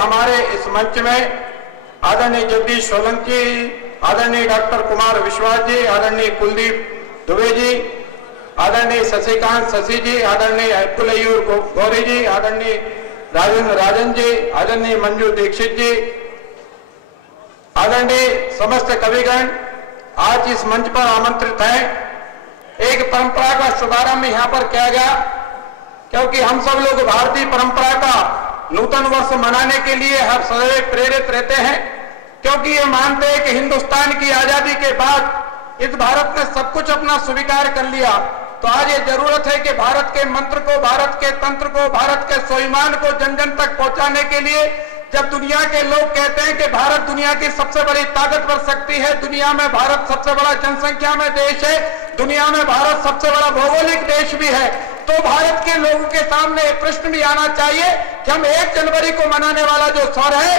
हमारे इस मंच में आदरणीय जगदीश सोलंकी, आदरणीय डॉक्टर कुमार विश्वास जी, आदरणीय कुलदीप दुबे जी, आदरणीय शशिकांत शशि जी, आदरणीय अब्दुल गौरी जी, आदरणीय राजेंद्र राजन जी, आदरणीय मंजू दीक्षित जी, आदरणीय समस्त कविगण आज इस मंच पर आमंत्रित हैं। एक परंपरा का शुभारंभ यहाँ पर किया गया, क्योंकि हम सब लोग भारतीय परंपरा का नूतन वर्ष मनाने के लिए हर सदैव प्रेरित रहते हैं, क्योंकि ये मानते हैं कि हिंदुस्तान की आजादी के बाद इस भारत ने सब कुछ अपना स्वीकार कर लिया। तो आज ये जरूरत है कि भारत के मंत्र को, भारत के तंत्र को, भारत के स्वाभिमान को जन जन तक पहुंचाने के लिए, जब दुनिया के लोग कहते हैं कि भारत दुनिया की सबसे बड़ी ताकतवर शक्ति है, दुनिया में भारत सबसे बड़ा जनसंख्या में देश है, दुनिया में भारत सबसे बड़ा भौगोलिक देश भी है, तो भारत के लोगों के सामने प्रश्न भी आना चाहिए कि हम 1 जनवरी को मनाने वाला जो सौर है,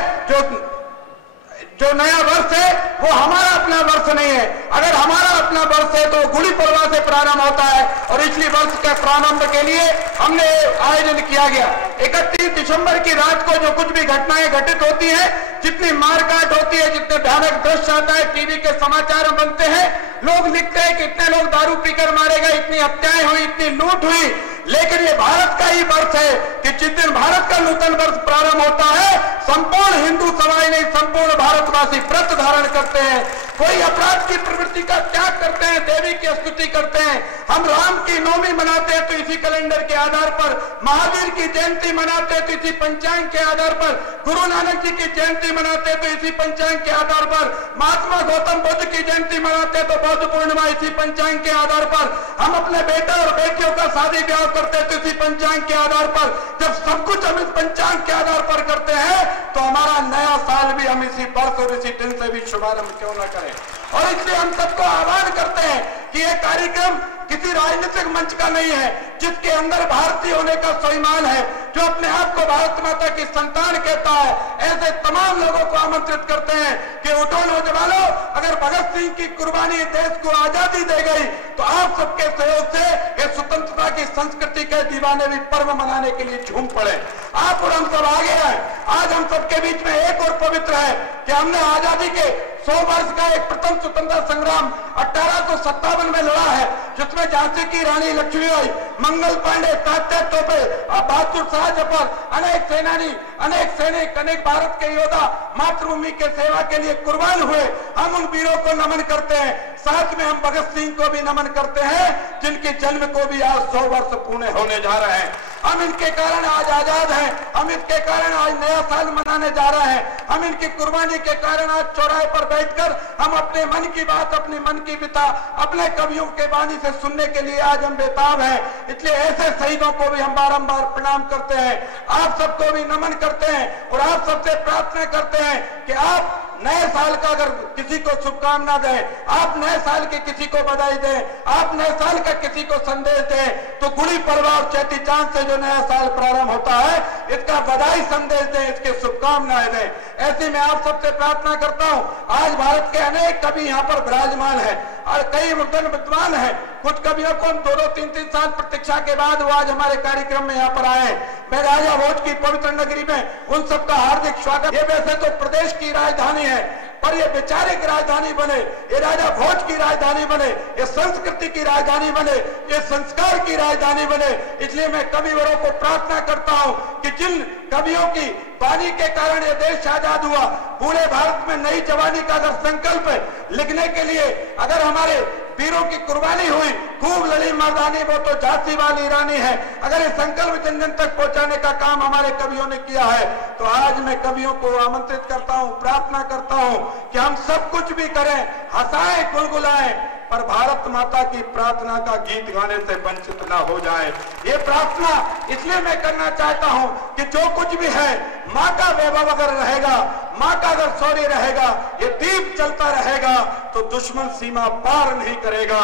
जो नया वर्ष है, वो हमारा अपना वर्ष नहीं है। अगर हमारा अपना वर्ष है तो गुड़ी पड़वा से प्रारंभ होता है, और इसलिए वर्ष के प्रारंभ के लिए हमने आयोजन किया गया। 31 दिसंबर की रात को जो कुछ भी घटनाएं घटित होती हैं, जितनी मारकाट होती है, जितने भयानक दृश्य आता है, टीवी के समाचार बनते हैं, लोग लिखते हैं कि इतने लोग दारू पीकर मारे गए, इतनी हत्याएं हुई, इतनी लूट हुई, लेकिन ये भारत का ही वर्ष है कि जिस दिन भारत का नूतन वर्ष प्रारंभ होता है, संपूर्ण हिंदू समाज नहीं, संपूर्ण भारतवासी व्रत धारण करते हैं, कोई अपराध की प्रवृत्ति का त्याग करते हैं, देवी की स्तुति करते हैं। हम राम की नवमी मनाते हैं तो इसी कैलेंडर के आधार पर, महावीर की जयंती मनाते हैं तो इसी पंचांग के आधार पर, गुरु नानक जी की जयंती मनाते हैं तो इसी पंचांग के आधार पर, महात्मा गौतम बुद्ध की जयंती मनाते हैं तो बौद्ध पूर्णिमा इसी पंचांग के आधार पर, हम अपने बेटा और बेटियों का शादी ब्याह करते हैं तो इसी पंचांग के आधार पर। जब सब कुछ हम इस पंचांग के आधार पर करते हैं तो हमारा नया साल भी हम इसी वर्ष और इसी दिन से भी शुभारंभ क्यों न करें। और इसलिए हम सबको आह्वान करते हैं कि यह कार्यक्रम किसी राजनीतिक मंच का नहीं है, जिसके अंदर भारतीय होने का स्वाभिमान है, जो अपने आप को भारत माता की संतान कहता है, ऐसे तमाम लोगों को आमंत्रित करते हैं कि उठो नौजवानों, अगर भगत सिंह की कुर्बानी देश को आजादी दे गई तो आप सबके सहयोग से ये स्वतंत्रता की संस्कृति के दीवाने भी पर्व मनाने के लिए झूम पड़े। आप और हम सब आगे आए। आज हम सबके बीच में एक और पवित्र है कि हमने आजादी के 100 वर्ष का एक प्रथम स्वतंत्रता संग्राम 1857 में लड़ा है, जिसमें झांसी की रानी लक्ष्मीबाई, मंगल पांडे, तात्या टोपे, बहादुर शाह जफर, अनेक सेनानी, अनेक सैनिक, अनेक भारत के योद्धा मातृभूमि के सेवा के लिए कुर्बान हुए। हम उन वीरों को नमन करते हैं, साथ में हम भगत सिंह को भी नमन करते हैं, जिनके जन्म को भी आज 100 वर्ष पूर्ण होने जा रहे हैं। हम इनके कारण आज आजाद हैं, हम इनके कारण आज नया साल मनाने जा रहे हैं, हम इनकी कुर्बानी के कारण आज चौराहे पर बैठकर हम अपने मन की बात, अपने मन की पिता, अपने कवियों के वाणी से सुनने के लिए आज हम बेताब हैं। इसलिए ऐसे शहीदों को भी हम बारंबार प्रणाम करते हैं, आप सबको भी नमन करते हैं और आप सबसे प्रार्थना करते हैं कि आप नए साल का अगर किसी को शुभकामना दें, आप नए साल की किसी को बधाई दें, आप नए साल का किसी को संदेश दें, तो गुड़ी पड़वा और चेटी चांद से जो नया साल प्रारंभ होता है, इसका बधाई संदेश दें, इसके शुभकामनाएं दें। ऐसे में आप सबसे प्रार्थना करता हूं, आज भारत के अनेक कवि यहाँ पर विराजमान है और कई विद्वान हैं। कुछ कवियों को हम 2-3 साल प्रतीक्षा के बाद वो आज हमारे कार्यक्रम में यहाँ पर आए। मैं राजा भोज की पवित्र नगरी में उन सबका हार्दिक स्वागत। ये वैसे तो प्रदेश की राजधानी है, पर ये वैचारिक राजधानी बने, ये राजा भोज की राजधानी बने, ये संस्कृति की राजधानी बने, ये संस्कार की राजधानी बने। इसलिए मैं कविवरों को प्रार्थना करता हूं कि जिन कवियों की वाणी के कारण ये देश आजाद हुआ, पूरे भारत में नई जवानी का अगर संकल्प लिखने के लिए अगर हमारे वीरों की कुर्बानी हुई, खूब लड़ी मर्दानी, वो तो झांसी वाली रानी है, अगर ये संकल्प जन जन तक पहुंचाने का काम हमारे कवियों ने किया है, तो आज मैं कवियों को आमंत्रित करता हूं, प्रार्थना करता हूं कि हम सब कुछ भी करें, हंसाएं, गुलगुलाएं, पर भारत माता की प्रार्थना का गीत गाने से वंचित ना हो जाए। ये प्रार्थना इसलिए मैं करना चाहता हूं कि जो कुछ भी है, माँ का वैभव अगर रहेगा, माँ का अगर शौर्य रहेगा, ये दीप चलता रहेगा तो दुश्मन सीमा पार नहीं करेगा।